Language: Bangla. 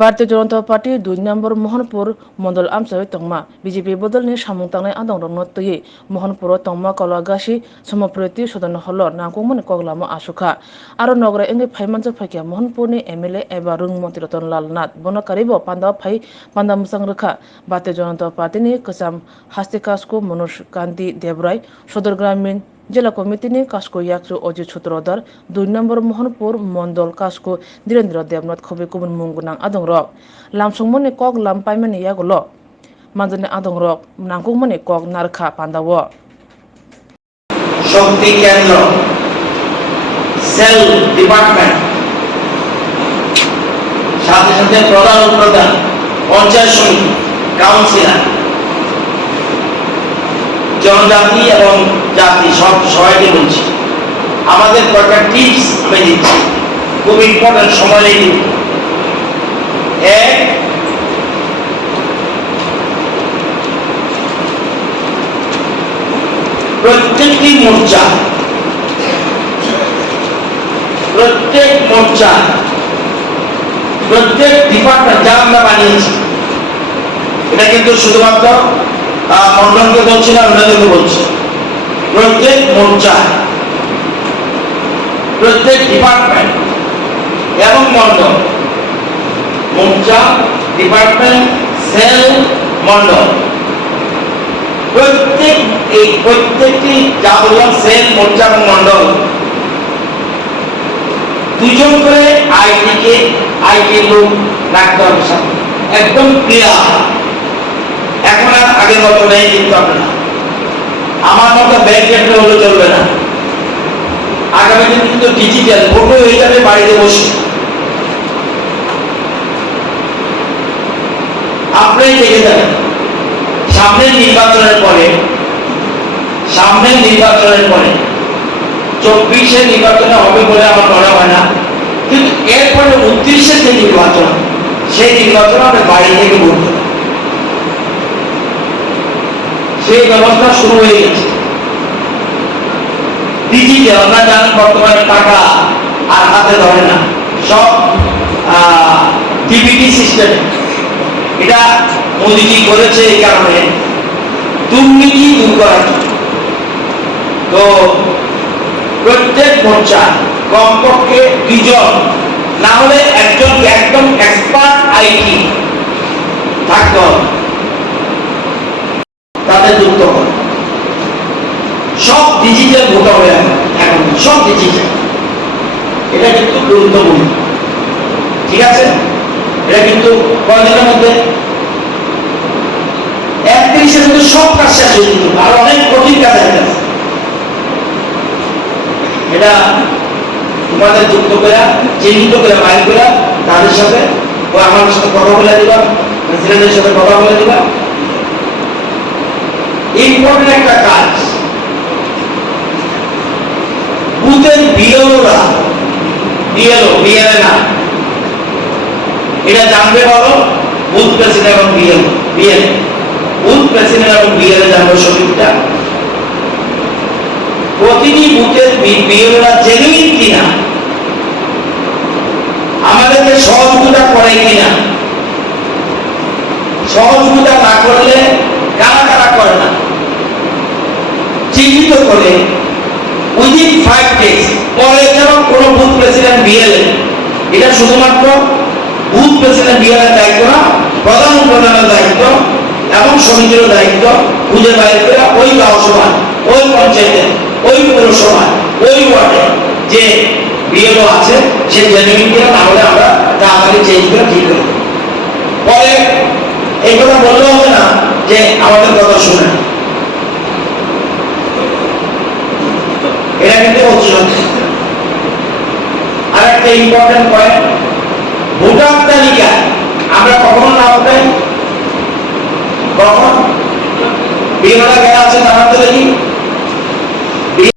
भारतीय जनता पार्टी 2 नम्बर मोहनपुर मंडल आमसाय तंगमा बीजेपी बदलनि सामुं तांनाय आदं रंनो तयै मोहनपुर तंगमा कलागासी समप्रति सदन हल्लो नांगौमोन कगलामो आसुखा आरो नगरा एंगे फाइमानजा फाइकिया मोहनपुरनि एमएलए एबा रुंग मंत्री रतन लाल नाथ बनो कारिबो पांदा फाइ पांदा मुसां रोखा भारतीय जनता पार्टी नि कसाम हास्तिकासको मनोज कांति देवराय सदर ग्रामीण जिला कमिटिनि कास्को याक्सु अजित सूत्रधर 2 नम्बर मोहनपुर मंडल कास्को धीरेन्द्र देवनाथ खबे गुबुन मुंगुनां आदं रक लामसुंमनि कक लामपाइमानि यागलो मानजने आदं रक नांगौमनि कक नारखा पांदावो শক্তি কেন্দ্র সেল ডিপার্টমেন্ট সাথে সাথে প্রধান উপপ্রধান পঞ্চায়েত সমিতি কাউন্সিলর জনজাতি এবং জাতি সবাইকে বলছি আমাদের কয়েকটা টিপস আমি দিচ্ছি খুব ইম্পর্টেন্ট সময় লেগে এক প্রত্যেকটি মোর্চা প্রত্যেক ডিপার্টমেন্ট যা আমরা বানিয়েছি এটা কিন্তু শুধুমাত্র মন্ডলকে বলছি না অন্যদেরকে বলছি প্রত্যেক মোর্চা প্রত্যেক ডিপার্টমেন্ট এবং মন্ডল মোর্চা ডিপার্টমেন্ট সেল মন্ডল প্রত্যেকটি যা বললাম সেল মোর্চা এবং মন্ডল দুজন করে আইটি লোক রাখতে হবে সাথে একদম ক্লিয়ার এখন আর আগের মতো নেই কিন্তু আপনারা আমার মতো ব্যাংক ক্যান্টে হলে চলবে না আগামী দিন কিন্তু ডিজিটাল ফটো হয়ে যাবে বাড়িতে বসে আপনারাই দেখে যাবেন সামনের নির্বাচনের পরে 24-এর নির্বাচনে হবে বলে আমার মনে হয় না কিন্তু এরপরে 29-এর যে নির্বাচন সেই নির্বাচন আমরা বাড়ি থেকে করতে সেই ব্যবস্থা শুরু হয়ে গেছে ডিজিটাল আপনারা জানেন বর্তমানে টাকা আর হাতে ধরে না সব ডিবিটি সিস্টেম এটা মোদিজি করেছে এই কারণে দুর্নীতি দূর করার জন্য তো প্রত্যেক মোর্চা কমপক্ষে 2 জন না হলে একজন একদম এক্সপার্ট আইটি থাকতে হবে তাদের যুক্ত হবে সব ডিজিটাল হতে হবে এখন সব ডিজিটাল এটা কিন্তু গুরুত্বপূর্ণ ঠিক আছে এটা কিন্তু কয়েকদিনের মধ্যে 31-এর মধ্যে সব কাজ শেষ হয়ে যেত আর অনেক কঠিন কাজ আছে এটা তোমাদের যুক্ত করে চিহ্নিত করে বাইর করে তাদের সাথে আমার সাথে কথা বলে দিবা প্রেসিডেন্টের সাথে কথা বলে দিবা ইম্পর্টেন্ট একটা কাজ বুথের বিএলওরা বিএলএ না এটা জানবে বলো বুথ প্রেসিডেন্ট এবং বিএলএ বুথ প্রেসিডেন্ট এবং বিএলএ জানবে সঠিকটা প্রতিটি বুথের বিএলওরা জেনুইন কিনা আমাদেরকে সহযোগিতা করে কিনা সহযোগিতা না করলে কারা করে না চিহ্নিত করে উইদিন 5 ডেজ পরে যেন কোনো বুথ প্রেসিডেন্ট বিএলএ এটা শুধুমাত্র বুথ প্রেসিডেন্ট বিএলএ দায়িত্ব না প্রধান উপপ্রধানের দায়িত্ব এবং সমিতির দায়িত্ব খুঁজে বাইর করে ওই গাঁওসভা ওই পঞ্চায়েতে ওই পৌরসভা ওই ওয়ার্ডে যে বিএলও আছে সে জেনুইন কিনা না হলে আমরা তাড়াতাড়ি চেঞ্জ করে ঠিক করব পরে এই কথা বললে হবে না যে আমাদের কথা শুনে এটা কিন্তু হচ্ছে আর একটা ইম্পর্টেন্ট পয়েন্ট